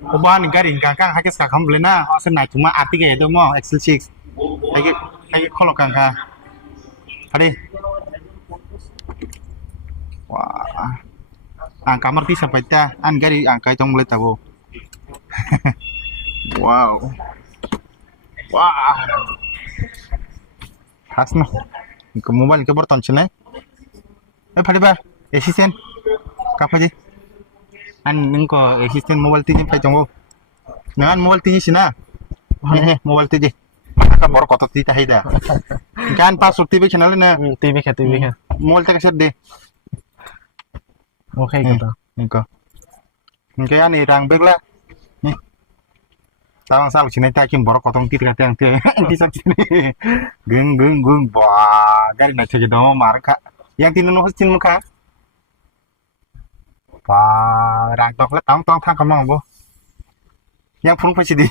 Oban gari kangkang hakis kakam belena asen naik cuma arti kayak itu mau Excel 6 lagi kalau kangkang hari wah kamar ti sampai ta an gari angkai tong mulai tahu wow wah khas no ke mobile ke berton cene phadi ba assistant kapaji an ningko assistant mobile ti pai tongo nan mobile ti sina he mobile ti ka bor kota ti ta haida kan password ti be channel na TV kha mobile ta kasar de okay kata ningko ningko an ni rang begla ni tawang sal sini ta kim bor kotong ti ka tang te ti sak sini gung wah gari na thege do mar ka yang ti no hostin muka wah rang tok la tong thang kamang bo yang phung pha sidi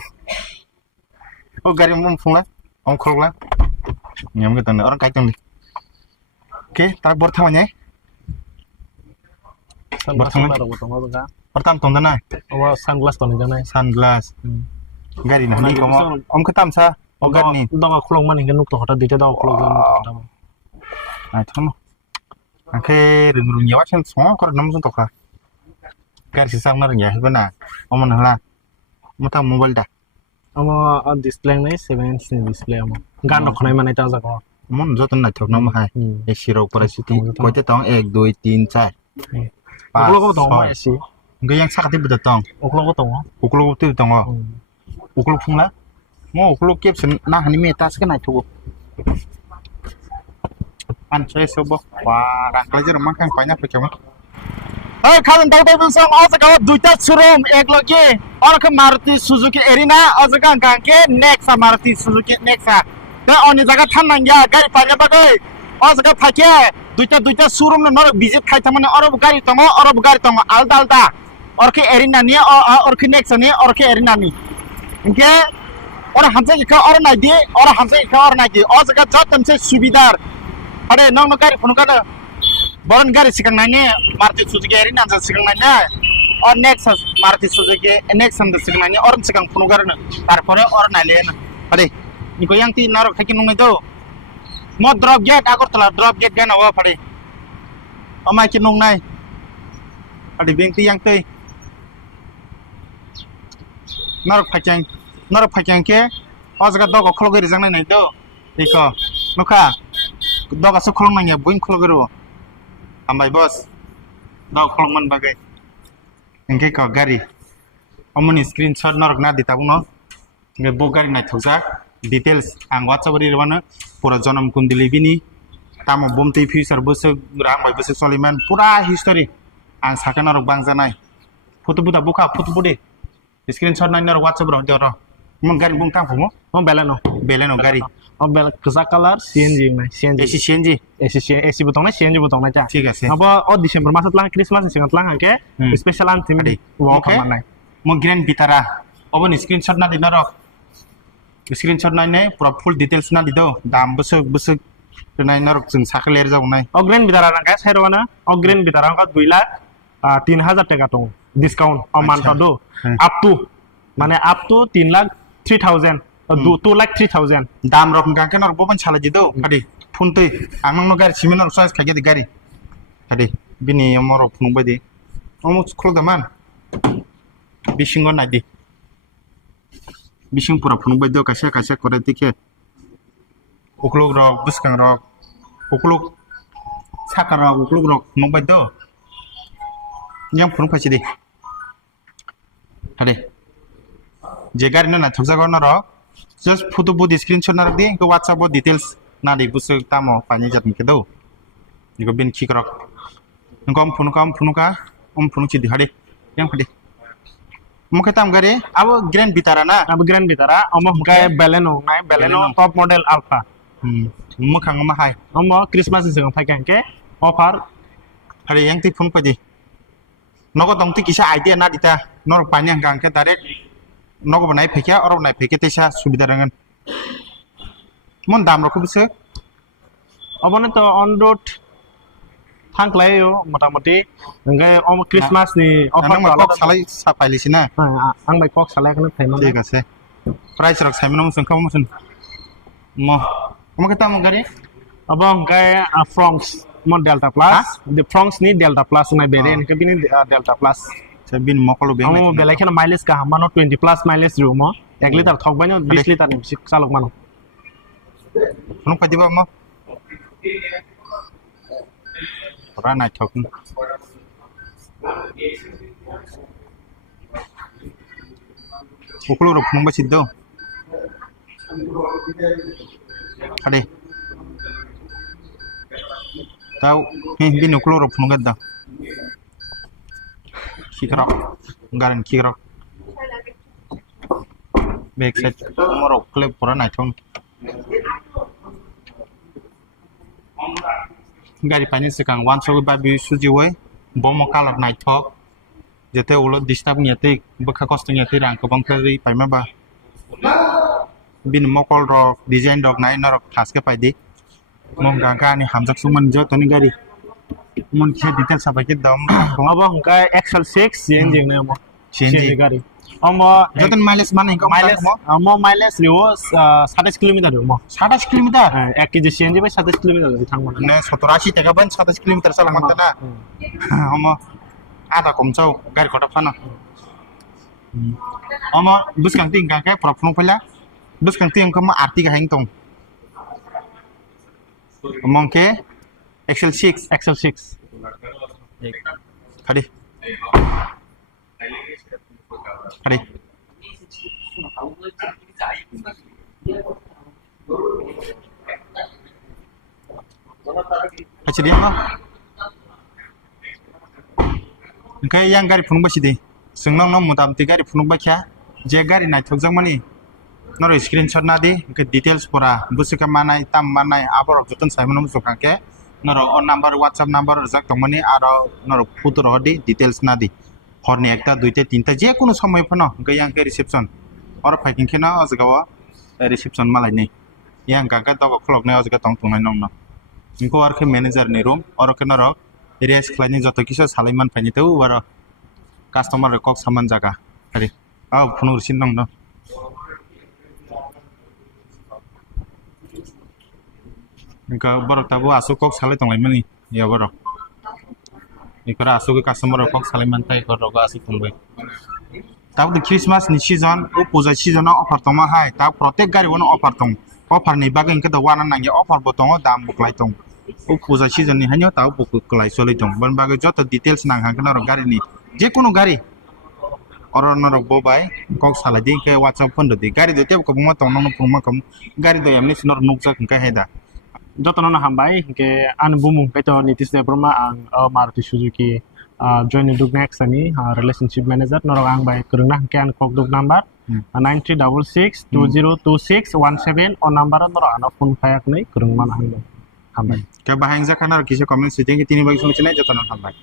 oh gari mum phung la ong khol la nyam ke tan orang kai tong di oke ta bor thang nya pertam tong dana oh sunglass tong jana sunglass gari na ni komo om khatam sa o gari ni dong khlong man hinga nuk to hota dite dong khlong jana ai thon angke rung yawa chen song kor nam sun to ka gari sang na rung ya bana om na la mata mobile da ama display nai 7 inch display ama gan rokhnai mane ta jago mon joton na thok na ma hai e siro parasiti koite tong 1 2 3 4 oklo ko tong ma esi nge yang sakati buda tong oklo ko tong uklo tu tong uklo phungla mo uklo kep sen na hani me ta ska na thu an choi sobo wa ra klajer ma khang pa nya pe kema oi khalan dai dai bung song aja ka duita showroom ek loge और के Maruti Suzuki Arena अजगा गांके Nexa Maruti Suzuki Nexa दा अनि जगह थान नंगिया गाड़ी पाजा बागै अजगा फाके दुइटा शोरूम न विजिट खाइ थमने अरब गाड़ी तंगो आलदा आलदा और के एरिना नि और के नेक्सा नि और के एरिना नि इनके और हमसे इका और नाइदि और हमसे इका और नाइदि अजगा जतन से सुविधार अरे नंग गाड़ी फोन का बरन गाड़ी सिकंग नाइने मारुति सुजुकी एरिना ज सिकंग नाइने और नेक्सस मारुति सुजुकी नेक्सन द सिकंग नाइने और सिकंग फोन गारन तारपरे और नाइले न अरे निको yang ti narok thaki nungai do mo drop gate agartala drop gate gana wa phade amai ki nung nai adi beng ti yang tei narok phakang ke ajaga dogo khologeri jangnai nai do iko nokha doga su kholong nai buin khologero ambai boss dog kholongman bagai engke ko gari omoni screenshot narok na ditabu no nge bo gari nai thojak details ang WhatsApp ri rwana pura janam kundili bini tamo bomti future bose rang bai bose soliman pura history ang sakana rok bangjanai photo buda buka photo bude screenshot nai nar WhatsApp ro dero mon gari bung tang phomo om beleno gari om bel kza color CNG nai CNG AC butong nai CNG butong nai cha ঠিক আছে abo o December masat lang Christmas singat lang ke special anthem wo kamanai mo grand bitara obon screenshot na dinarok screenshot नायने पूरा full details ना दिदो दाम बसक नाय नरक जों साखा लेर जावनाय अग्रेन बिदारा ना गाइस हैरवाना अग्रेन बिदारा का 2,03,000 টাকা तो डिस्काउंट और मानता दो अप टू माने अप टू 3,03,000 2,03,000 दाम रकम का के नरक बबन साला दिदो खादि फुन तै आं नंग गारि सिमेन नरक साइज खागे दि गारि खादि बिनि मरो फुन बायदि अमु खल दमान बिसिंग नायदि बिसिं पूरा फुन बायदो कासे करे दिखे उखलुग रक बुसकां रक उखलुग साका रक उखलुग रक नं बायदो yang फुन फासि दि अरे जे गारि ना थगजागो न रक जस्ट फोटो बडी स्क्रीनशॉट ना दि को WhatsApp डिटेल्स ना दि बुस तामो पानि जातनि के दो निको बिन खिक रक नकम फुनुका फुनु छि दि हादि yang फदि मुखे ताम गारि अब ग्रैंड बितारा ना अब ग्रैंड बितारा अमो गाय बेलेनो टॉप मॉडल अल्फा मुखां मा हाय अमो क्रिसमस सिगां फायखां के ऑफर हारि yang ti phun padi nogo dong ti kisa idea na dita nor pani hanggang ke direct nogo banai phekya oro nai pheke tesa subida rangan mon dam rokku bise अबने तो on road फांख्लायो मथा-मथि ओंखाय क्रिसमासनि अफार कक सालाय साफाइलिसिना आं bye कक सालायखौनो फायमान ঠিক আছে price rock Simon মুসন খাম মুসন ম আমাকে তাম গাড়ি अब ओंखाय फ्रंक्स म डेल्टा प्लस द फ्रंक्स नि डेल्टा प्लस होननाय बेरे इनके बिनि डेल्टा प्लस बिन मकल बें आं बेलायखेन माइलेज का मानो 20 प्लस माइलेज रुम 1 लिटार थकबायनो 20 लिटार नि चालक मानो नं फादिबा म रा नाय थक उकलो रो फुंबा सिद्धो अरे ताऊ बिन उकलो रो फुंगा दा खिकरा गारन खिकरा बैक साइड मोर उकले पुरा नायथों गाड़ी पानी से कांग 125 बी सुजिवे बम कलर नायथक जेते उलो डिस्टर्ब नियते बखा कष्ट नियते रां गोबां खै पाइमाबा बिन मकल रो डिजाइन डग नाय नरक थासके पाइदि मं गागानि हामजक सुमन जो तनि गाड़ी मन के डिटेल्स साबाके दम अब ओंखाय एक्सल 6 सीएनजी ने म सीएनजी गाड़ी अब जतन माइलेज माने को माइलेज रिओ 27 किलोमीटर रिओ 27 kilometre 1 KG CNG by 27 kilometre जि थांमोन ने 70-80 टाका बन 27 किलोमीटर साला मानता ना हम आधा कमचौ गाड़ी खटा फाना हम बुसकांति गाके प्रफुं फैला बुसकांति अंक म आरती गाहां दं मंके एक्सेल 6 खड़ी खड़ी अच्छा दिया ना इनके yang गाड़ी फुनुं बसी दे जोंनाव न मुदामति गाड़ी फुनुं बाख्या जे गाड़ी नायथोकजां मानि नर स्क्रीनशॉट ना दी इनके डिटेल्स परा बुसका मानाय ताम मानाय आबर जतन साइमन मुजकाके नर अन नंबर व्हाट्सएप नंबर रजाक तमनि आरो नर फटो रदी डिटेल्स ना दी हरनि एकटा दुइटा तीनटा जे कोनो समय फनो गयां के रिसेप्शन और फाइकिं केना अजगावा रिसेप्शन मालाय नै yang गागा दग खलकनाय अजगा तंग तंनाय नंना इनको आर के मैनेजर नि रूम और के नर रेस खलायनि जत किसो सालायमान फाइनि तो आरो कास्टमार कक सामान जागा अरे आ फुनुरसिन दं न इनका बरो ताबो आसु कक सालाय तंलायमानि या बरो इकरा आसु के कास्टमार कक सालायमान ताय करगा आसु तंबाय ताब द क्रिसमास नि सीजन ओ पूजा सीजन ऑफर तमा हाय ताब प्रत्येक गाड़ी वन ऑफर तंग ऑफर नि बागे इनके द वाना नांगे ऑफर बो तंग दाम बुकलाय तंग ओ पूजा सीजन नि हान्यो ताब बुकलाय सोलै तंग बन बागे जत डिटेल्स नां हांगन आरो गाड़ी नि जे कोनो गाड़ी और नर बोबाय कक सालाय दि के व्हाट्सएप फन दि गाड़ी दते को बुमा तंग न पुमा कम गाड़ी द यामनि सिनर नुकजा खंका हेदा जतन हामबाय के आन बुमुं बेतो नितिश देब्रमा आं Maruti Suzuki join dug next ani relationship manager norok ang bai kurungna ke an kok dug number 9366202617 on number norok ana phone phayak nei kurungman hang hambai ke bahang jakana kise comment sitting ke tini bagi sumchinai jatana hambai